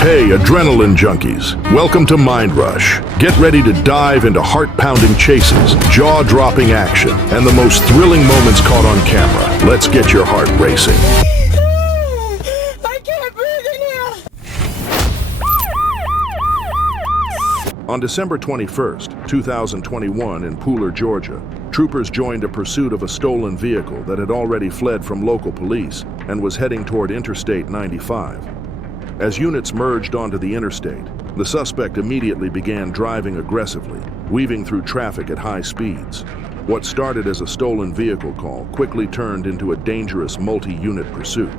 Hey, adrenaline junkies. Welcome to Mind Rush. Get ready to dive into heart-pounding chases, jaw-dropping action, and the most thrilling moments caught on camera. Let's get your heart racing. I can't breathe in here! On December 21st, 2021 in Pooler, Georgia, troopers joined a pursuit of a stolen vehicle that had already fled from local police and was heading toward Interstate 95. As units merged onto the interstate, the suspect immediately began driving aggressively, weaving through traffic at high speeds. What started as a stolen vehicle call quickly turned into a dangerous multi-unit pursuit.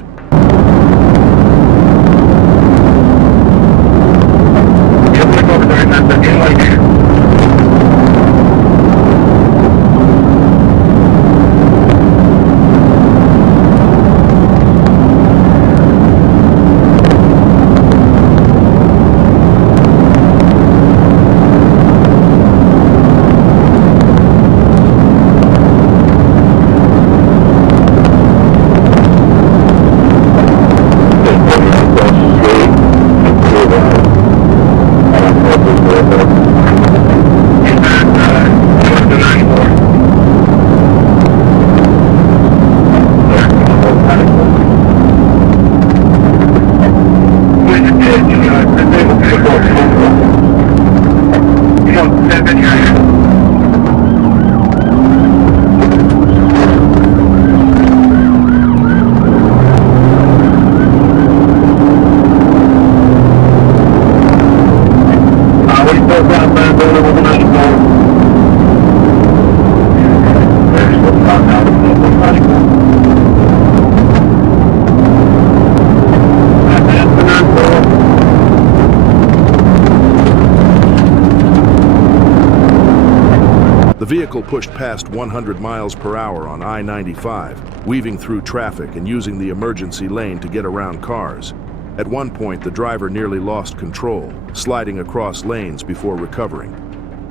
The vehicle pushed past 100 miles per hour on I-95, weaving through traffic and using the emergency lane to get around cars. At one point, the driver nearly lost control, sliding across lanes before recovering.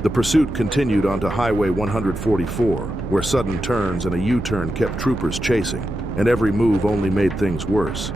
The pursuit continued onto Highway 144, where sudden turns and a U-turn kept troopers chasing, and every move only made things worse.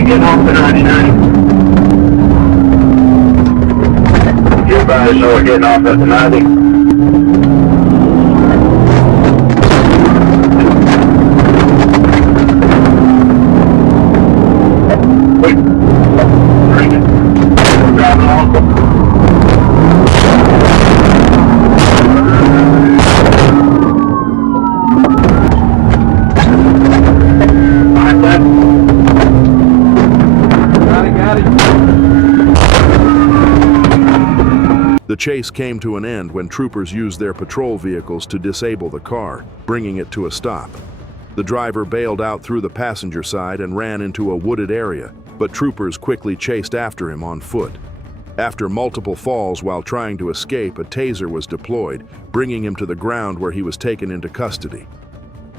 Getting off the 99. Everybody know we're getting off at the 90. Wait. Bring it. We're driving off. The chase came to an end when troopers used their patrol vehicles to disable the car, bringing it to a stop. The driver bailed out through the passenger side and ran into a wooded area, but troopers quickly chased after him on foot. After multiple falls while trying to escape, a taser was deployed, bringing him to the ground where he was taken into custody.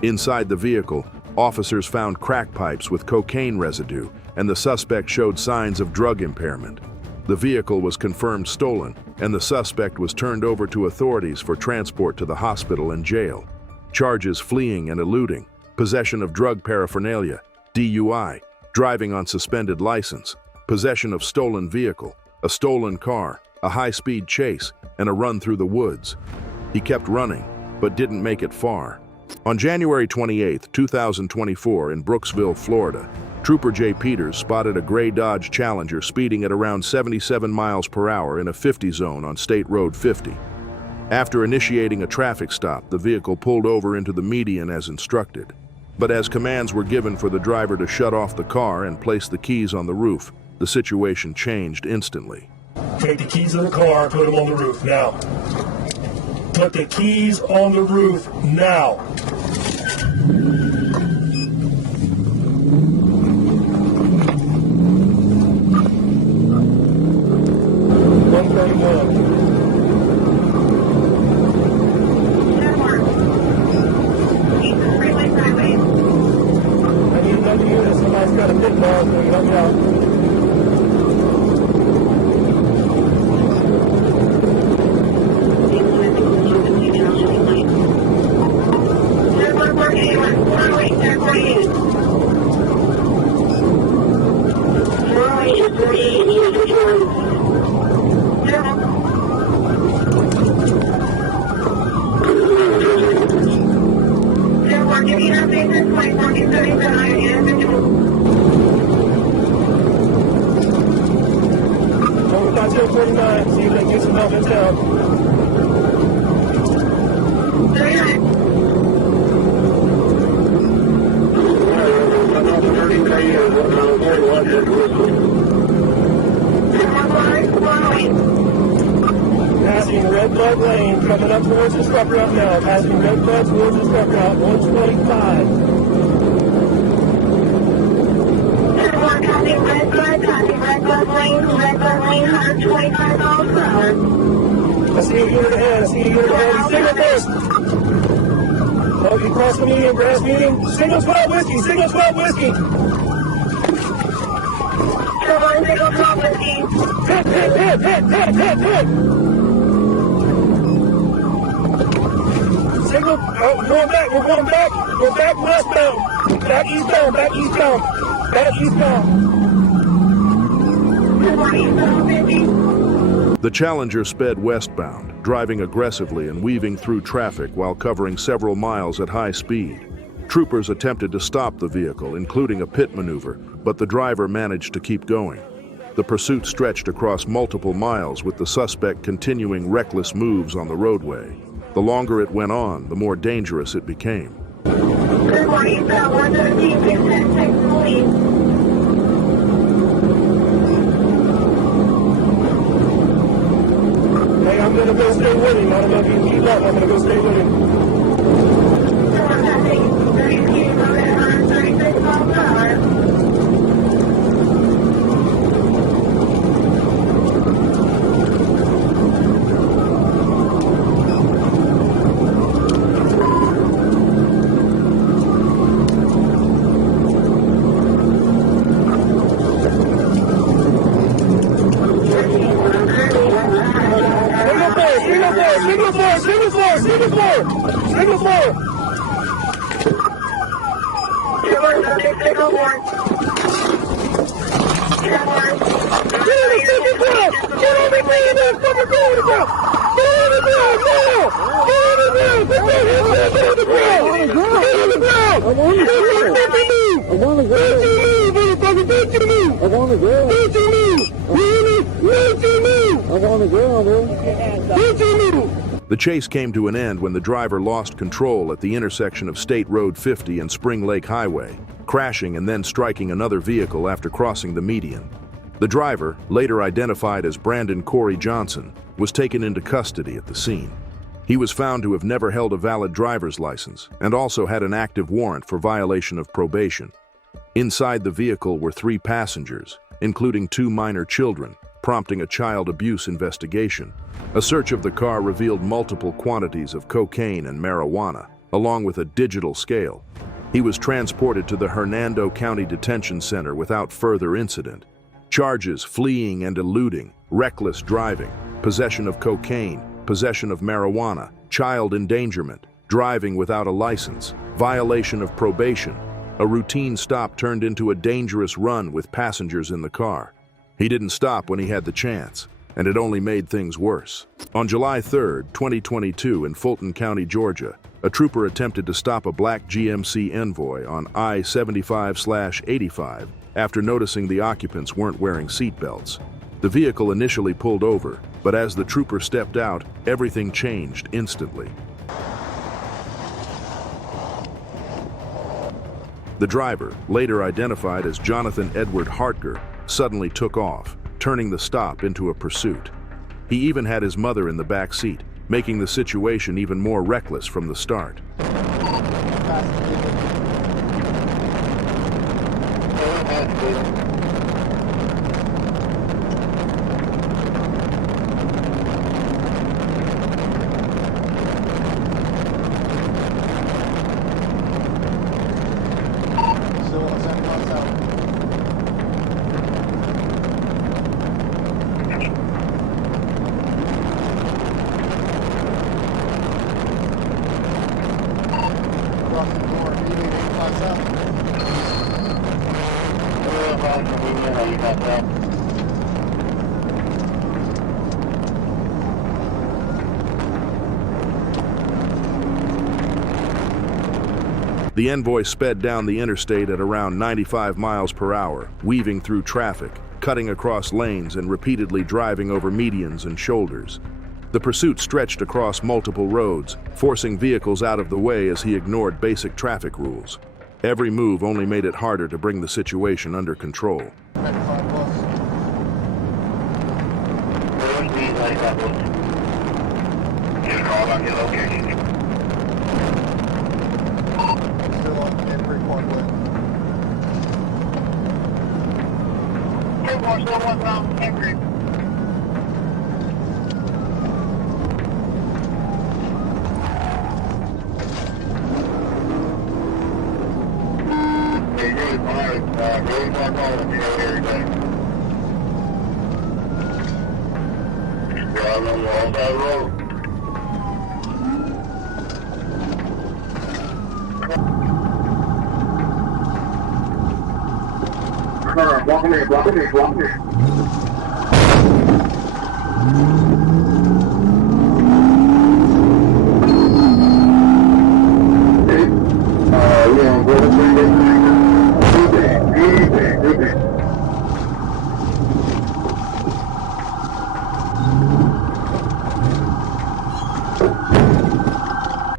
Inside the vehicle, officers found crack pipes with cocaine residue, and the suspect showed signs of drug impairment. The vehicle was confirmed stolen, and the suspect was turned over to authorities for transport to the hospital and jail. Charges: fleeing and eluding, possession of drug paraphernalia, DUI, driving on suspended license, possession of stolen vehicle, a stolen car, a high-speed chase, and a run through the woods. He kept running, but didn't make it far. On January 28, 2024, in Brooksville, Florida, Trooper J. Peters spotted a gray Dodge Challenger speeding at around 77 miles per hour in a 50 zone on State Road 50. After initiating a traffic stop, the vehicle pulled over into the median as instructed. But as commands were given for the driver to shut off the car and place the keys on the roof, the situation changed instantly. Take the keys of the car, put them on the roof, now. Put the keys on the roof, now. 131. I need another unit. Somebody's got a pit ball, so you help me out. See if they get some help in town. Passing Red Bud Lane, coming up towards the truck route now. Passing Red Bud towards the truck route, 125. Red Bud Lane, 125 miles per hour. I see a unit ahead, Signal first. Oh, you cross the median, grass median. Signal 12 whiskey, Signal 12 whiskey. Signal 12 whiskey. Hit. Signal, oh, we're going back. We're back westbound. Back eastbound. The Challenger sped westbound, driving aggressively and weaving through traffic while covering several miles at high speed. Troopers attempted to stop the vehicle, including a pit maneuver, but the driver managed to keep going. The pursuit stretched across multiple miles, with the suspect continuing reckless moves on the roadway. The longer it went on, the more dangerous it became. Good morning, 117, I'm going to go stay with him. I don't know if you can keep up. I'm going to go stay with him. 36 miles per hour. Signal 4! Signal 4! The chase came to an end when the driver lost control at the intersection of State Road 50 and Spring Lake Highway, crashing and then striking another vehicle after crossing the median. The driver, later identified as Brandon Corey Johnson, was taken into custody at the scene. He was found to have never held a valid driver's license and also had an active warrant for violation of probation. Inside the vehicle were 3 passengers, including 2 minor children, prompting a child abuse investigation. A search of the car revealed multiple quantities of cocaine and marijuana, along with a digital scale. He was transported to the Hernando County Detention Center without further incident. Charges: fleeing and eluding, reckless driving, possession of cocaine, possession of marijuana, child endangerment, driving without a license, violation of probation, A routine stop turned into a dangerous run with passengers in the car. He didn't stop when he had the chance, and it only made things worse. On July 3, 2022, in Fulton County, Georgia, a trooper attempted to stop a black GMC Envoy on I-75/85 after noticing the occupants weren't wearing seatbelts. The vehicle initially pulled over, but as the trooper stepped out, everything changed instantly. The driver, later identified as Jonathan Edward Hartger, suddenly took off, turning the stop into a pursuit. He even had his mother in the back seat, making the situation even more reckless from the start. The Envoy sped down the interstate at around 95 miles per hour, weaving through traffic, cutting across lanes, and repeatedly driving over medians and shoulders. The pursuit stretched across multiple roads, forcing vehicles out of the way as he ignored basic traffic rules. Every move only made it harder to bring the situation under control. Block me.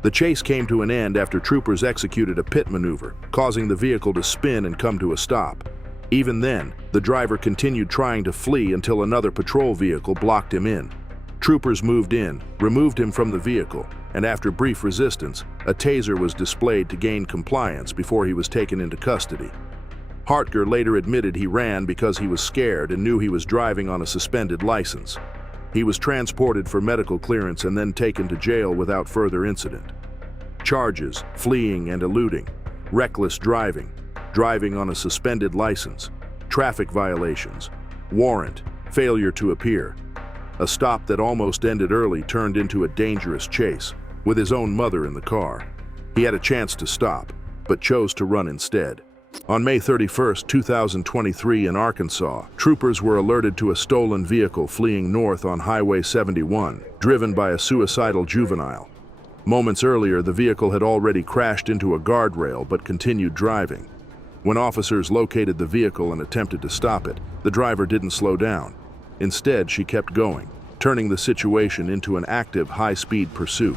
The chase came to an end after troopers executed a pit maneuver, causing the vehicle to spin and come to a stop. Even then, the driver continued trying to flee until another patrol vehicle blocked him in. Troopers moved in, removed him from the vehicle, and after brief resistance, a taser was displayed to gain compliance before he was taken into custody. Hartger later admitted he ran because he was scared and knew he was driving on a suspended license. He was transported for medical clearance and then taken to jail without further incident. Charges: fleeing and eluding, reckless driving, driving on a suspended license, traffic violations, warrant, failure to appear. A stop that almost ended early turned into a dangerous chase, with his own mother in the car. He had a chance to stop, but chose to run instead. On May 31, 2023 in Arkansas, troopers were alerted to a stolen vehicle fleeing north on Highway 71, driven by a suicidal juvenile. Moments earlier, the vehicle had already crashed into a guardrail but continued driving. When officers located the vehicle and attempted to stop it, the driver didn't slow down. Instead, she kept going, turning the situation into an active, high-speed pursuit.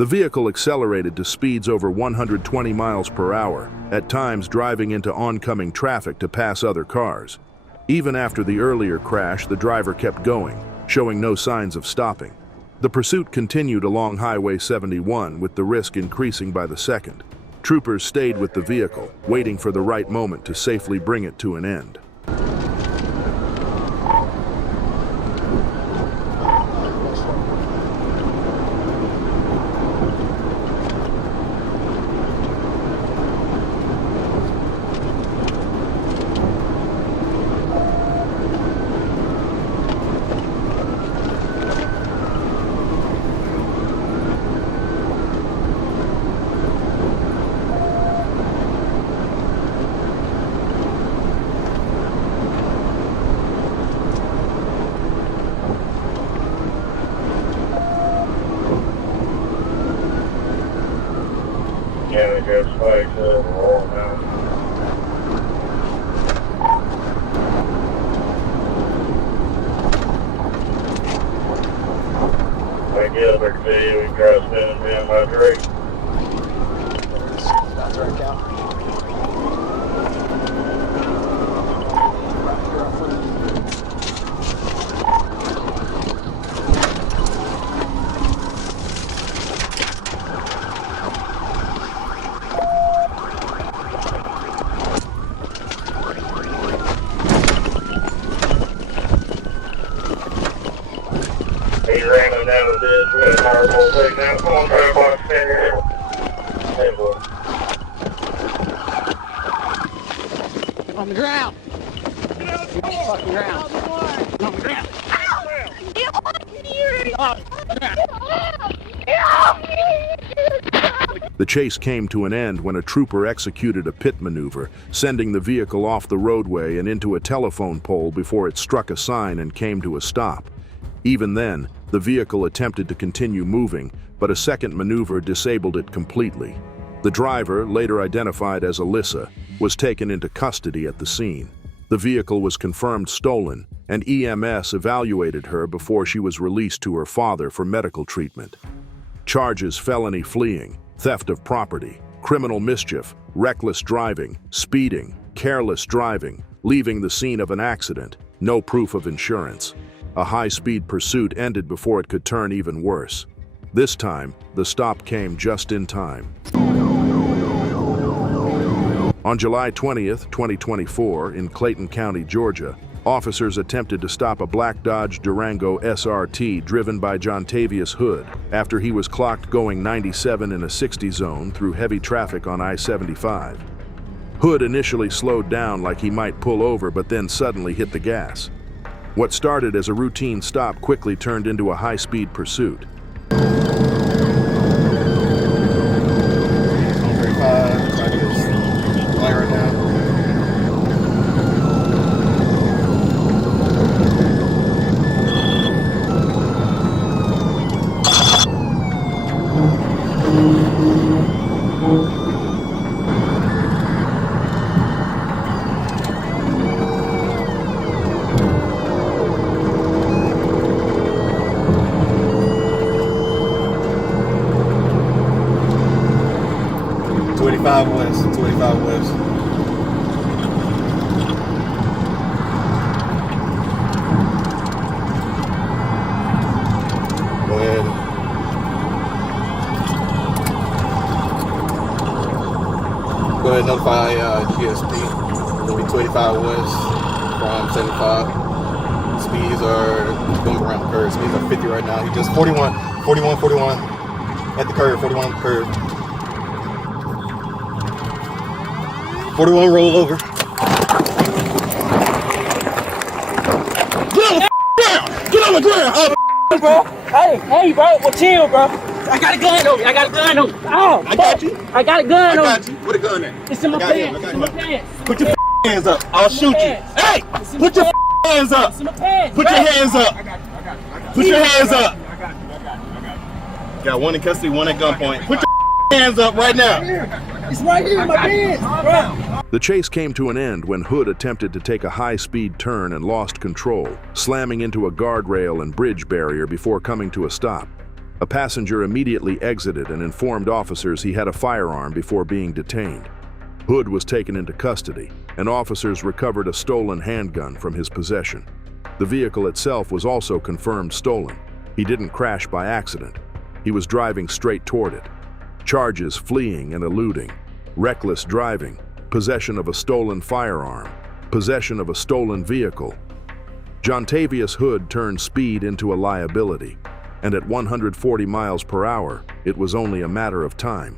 The vehicle accelerated to speeds over 120 miles per hour, at times driving into oncoming traffic to pass other cars. Even after the earlier crash, the driver kept going, showing no signs of stopping. The pursuit continued along Highway 71, with the risk increasing by the second. Troopers stayed with the vehicle, waiting for the right moment to safely bring it to an end. County Judge Spikes all now. I guess I can see you. We try spinning me in my drink. He ran him down the ditch. We had a horrible take down on the box there. Hey, boy. On the ground. Get on the fucking ground. Get on the ground. The chase came to an end when a trooper executed a pit maneuver, sending the vehicle off the roadway and into a telephone pole before it struck a sign and came to a stop. Even then, the vehicle attempted to continue moving, but a second maneuver disabled it completely. The driver, later identified as Alyssa, was taken into custody at the scene. The vehicle was confirmed stolen, and EMS evaluated her before she was released to her father for medical treatment. Charges: felony fleeing, theft of property, criminal mischief, reckless driving, speeding, careless driving, leaving the scene of an accident, no proof of insurance. A high-speed pursuit ended before it could turn even worse. This time, the stop came just in time. On July 20th, 2024, in Clayton County, Georgia, officers attempted to stop a black Dodge Durango SRT driven by Jontavius Hood after he was clocked going 97 in a 60 zone through heavy traffic on I-75. Hood initially slowed down like he might pull over, but then suddenly hit the gas. What started as a routine stop quickly turned into a high-speed pursuit. West, 25 West. Go ahead. Go ahead and notify GSP. It'll be 25 West from 75. Speeds are going around the curve. Speeds are 50 right now. He just 41 at the curve, 41 at the curve. 41 roll over. Get on the ground! Bro, hey, bro, well, chill, bro. I got a gun on me. Oh, I got you. I got a gun on me. Where the gun at? It's in my pants. It's in my pants. Put your hands up. I'll shoot you. Hey! Put your hands up. It's in my pants. Put your hands up. I got you. Put your hands up. I got you. Got one in custody, one at gunpoint. Put your hands up right now. It's right here in my pants, bro. The chase came to an end when Hood attempted to take a high-speed turn and lost control, slamming into a guardrail and bridge barrier before coming to a stop. A passenger immediately exited and informed officers he had a firearm before being detained. Hood was taken into custody, and officers recovered a stolen handgun from his possession. The vehicle itself was also confirmed stolen. He didn't crash by accident. He was driving straight toward it. Charges: fleeing and eluding, reckless driving, possession of a stolen firearm, possession of a stolen vehicle. Jontavius Hood turned speed into a liability, and at 140 miles per hour, it was only a matter of time.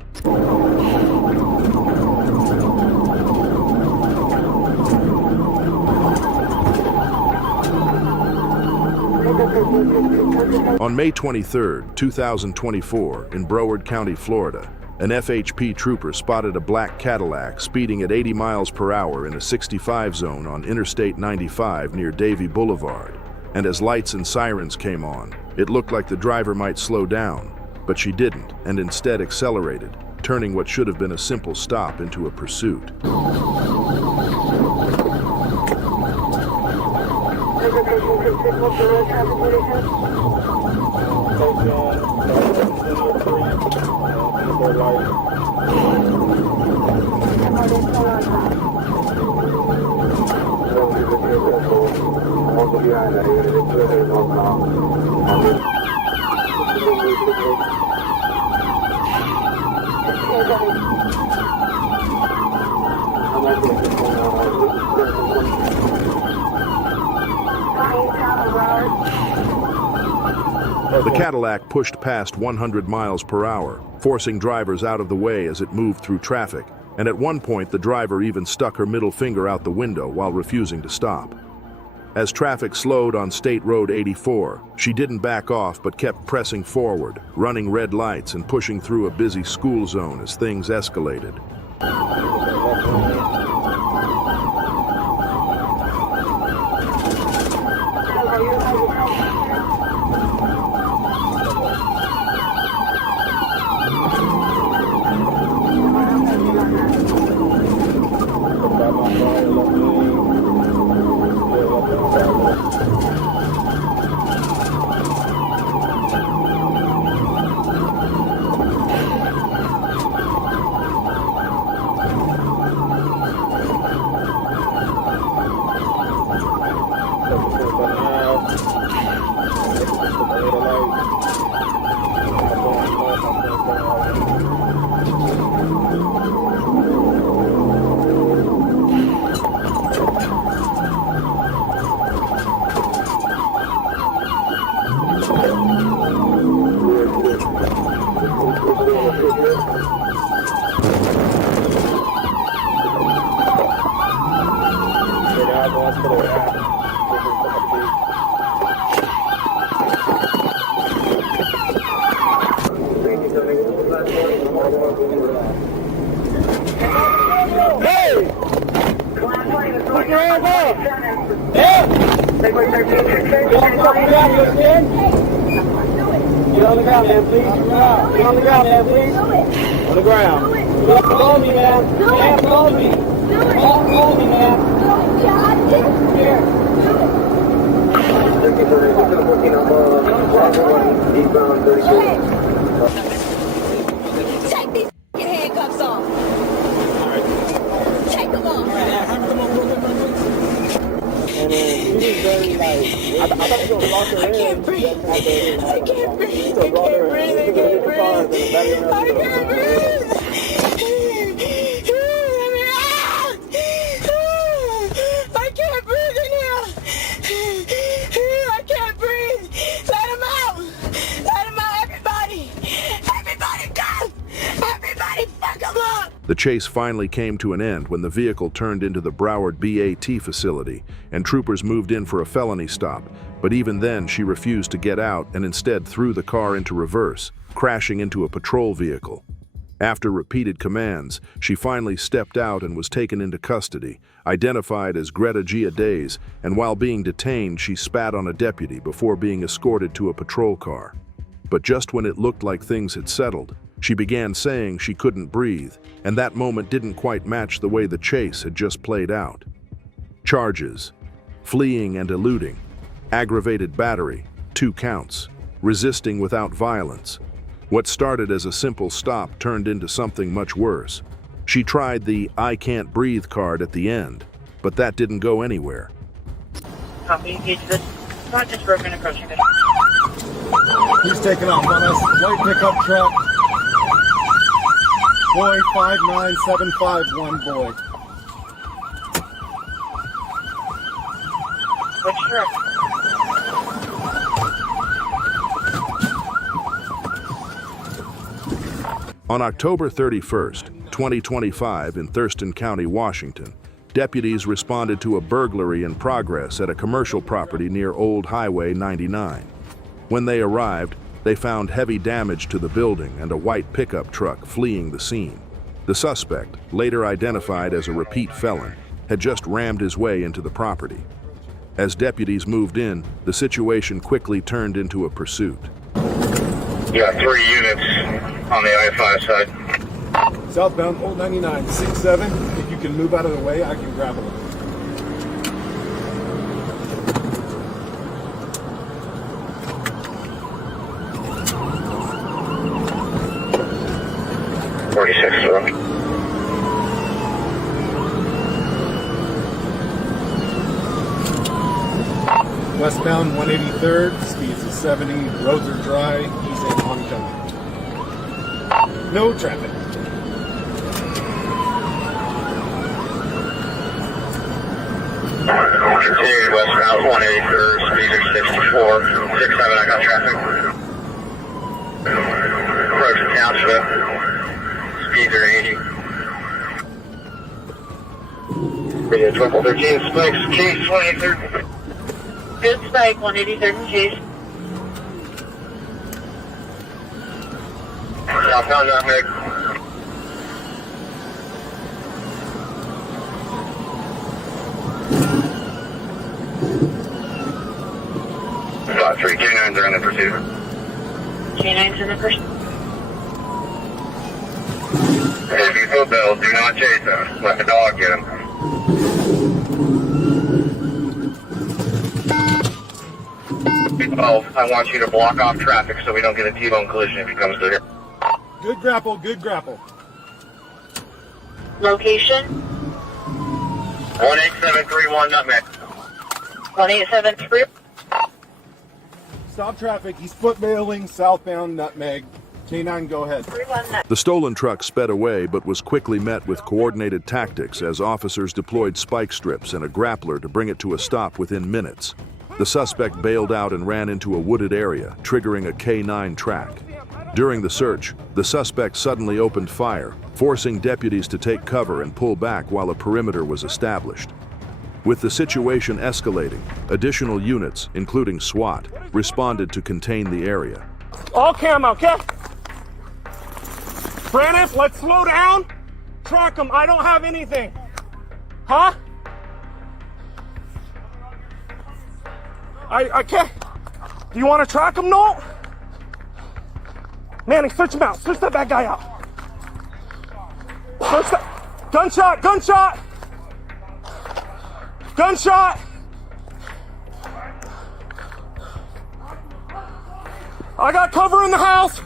On May 23, 2024, in Broward County, Florida, an FHP trooper spotted a black Cadillac speeding at 80 miles per hour in a 65 zone on Interstate 95 near Davie Boulevard. And as lights and sirens came on, it looked like the driver might slow down, but she didn't, and instead accelerated, turning what should have been a simple stop into a pursuit. The Cadillac pushed past 100 miles per hour, forcing drivers out of the way as it moved through traffic, and at one point the driver even stuck her middle finger out the window while refusing to stop. As traffic slowed on State Road 84, she didn't back off but kept pressing forward, running red lights and pushing through a busy school zone as things escalated. Get on the ground, man, please. Get on the ground, man, please. On the ground. Follow me, man. Man, follow me. Follow me, man. Take these handcuffs off. Take them off. And then she was very like, I thought she was lost her head. I can't breathe. I can't breathe. I can't breathe. I can't breathe. I can't breathe. I can't breathe in here. I can't breathe. Let him out. Let him out, everybody. Everybody go. Everybody fuck him up. The chase finally came to an end when the vehicle turned into the Broward BAT facility, and troopers moved in for a felony stop. But even then, she refused to get out and instead threw the car into reverse, crashing into a patrol vehicle. After repeated commands, she finally stepped out and was taken into custody, identified as Greta Gia Days, and while being detained, she spat on a deputy before being escorted to a patrol car. But just when it looked like things had settled, she began saying she couldn't breathe, and that moment didn't quite match the way the chase had just played out. Charges: fleeing and eluding, aggravated battery, 2 counts, resisting without violence. What started as a simple stop turned into something much worse. She tried the "I can't breathe" card at the end, but that didn't go anywhere. Copy, engage this. Not just broken approaching it. He's taking off on us. White pickup truck. Boy 59751 boy. Which truck? On October 31st, 2025 in Thurston County, Washington, deputies responded to a burglary in progress at a commercial property near Old Highway 99. When they arrived, they found heavy damage to the building and a white pickup truck fleeing the scene. The suspect, later identified as a repeat felon, had just rammed his way into the property. As deputies moved in, the situation quickly turned into a pursuit. You got 3 units on the I-5 side. Southbound Old 99, 6-7. If you can move out of the way, I can grab them. Westbound 183rd, speeds of 70, roads are dry, easy and oncoming. No traffic. Continued westbound 183rd, speeds of 64, 67, I got traffic. Approach the township, speeds are 80. Radio 1213, spikes, case 23rd. Good spike, 183rd and Chase. Southbound Nutmeg. Got 3 K9s are in the pursuit. K9's in the pursuit. If you feel Bill, do not chase him. Let the dog get him. Oh, I want you to block off traffic so we don't get a T-bone collision if he comes through here. Good grapple, good grapple. Location? 18731 Nutmeg. 1873. Stop traffic, he's footbailing southbound Nutmeg. K9, go ahead. 319. The stolen truck sped away but was quickly met with coordinated tactics as officers deployed spike strips and a grappler to bring it to a stop within minutes. The suspect bailed out and ran into a wooded area, triggering a K9 track. During the search, the suspect suddenly opened fire, forcing deputies to take cover and pull back while a perimeter was established. With the situation escalating, additional units, including SWAT, responded to contain the area. All camo, okay? Brandon, let's slow down. Track him. I don't have anything. Huh? I can't. Do you want to track him, no? Manning, search him out. Search that bad guy out. Search that. Gunshot, gunshot. Gunshot. I got cover in the house.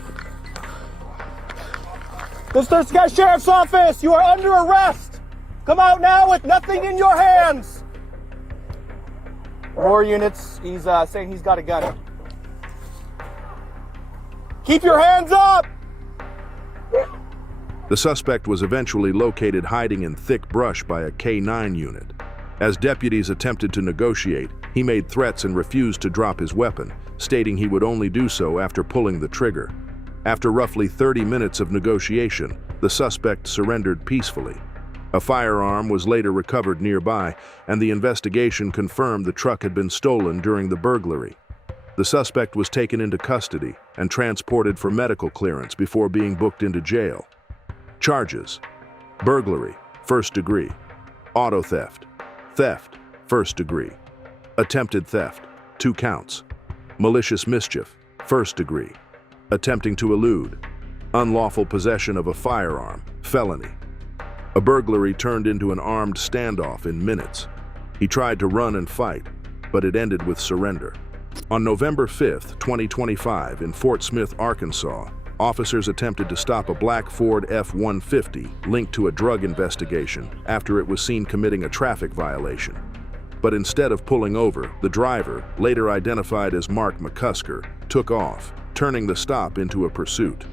This is Thurston Sheriff's Office. You are under arrest. Come out now with nothing in your hands. More units. He's saying he's got a gun. Keep your hands up. The suspect was eventually located hiding in thick brush by a K9 unit. As deputies attempted to negotiate, he made threats and refused to drop his weapon, stating he would only do so after pulling the trigger. After roughly 30 minutes of negotiation, the suspect surrendered peacefully. A firearm was later recovered nearby, and the investigation confirmed the truck had been stolen during the burglary. The suspect was taken into custody and transported for medical clearance before being booked into jail. Charges: burglary, first degree; auto theft; theft, first degree; attempted theft, 2 counts; malicious mischief, first degree; attempting to elude; unlawful possession of a firearm, felony. A burglary turned into an armed standoff in minutes. He tried to run and fight, but it ended with surrender. On November 5, 2025, in Fort Smith, Arkansas, officers attempted to stop a black Ford F-150 linked to a drug investigation after it was seen committing a traffic violation. But instead of pulling over, the driver, later identified as Mark McCusker, took off, turning the stop into a pursuit.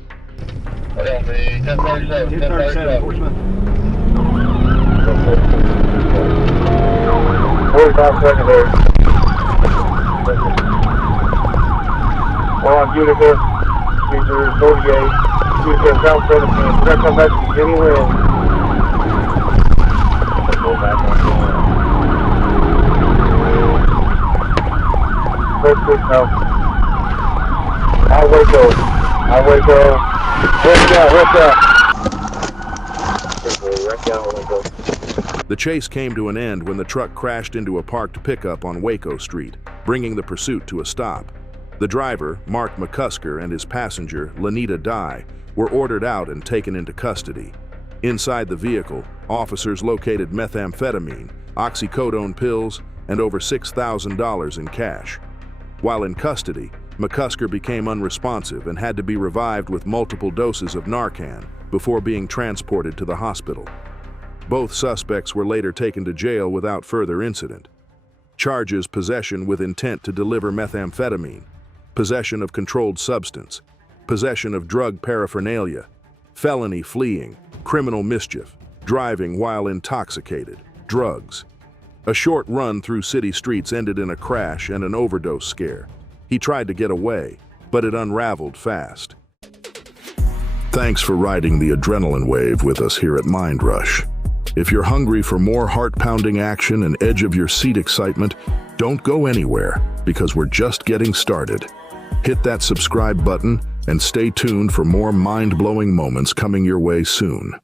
1037, 45 secondary. On Utica, Feature 48, Utica South 17. We're going to come back to Jimmy Lynn. Go back on the now. Highway go. Wreck out. The chase came to an end when the truck crashed into a parked pickup on Waco Street, bringing the pursuit to a stop. The driver, Mark McCusker, and his passenger, Lanita Dye, were ordered out and taken into custody. Inside the vehicle, officers located methamphetamine, oxycodone pills, and over $6,000 in cash. While in custody, McCusker became unresponsive and had to be revived with multiple doses of Narcan before being transported to the hospital. Both suspects were later taken to jail without further incident. Charges: possession with intent to deliver methamphetamine, possession of controlled substance, possession of drug paraphernalia, felony fleeing, criminal mischief, driving while intoxicated, drugs. A short run through city streets ended in a crash and an overdose scare. He tried to get away, but it unraveled fast. Thanks for riding the adrenaline wave with us here at Mind Rush. If you're hungry for more heart-pounding action and edge-of-your-seat excitement, don't go anywhere, because we're just getting started. Hit that subscribe button and stay tuned for more mind-blowing moments coming your way soon.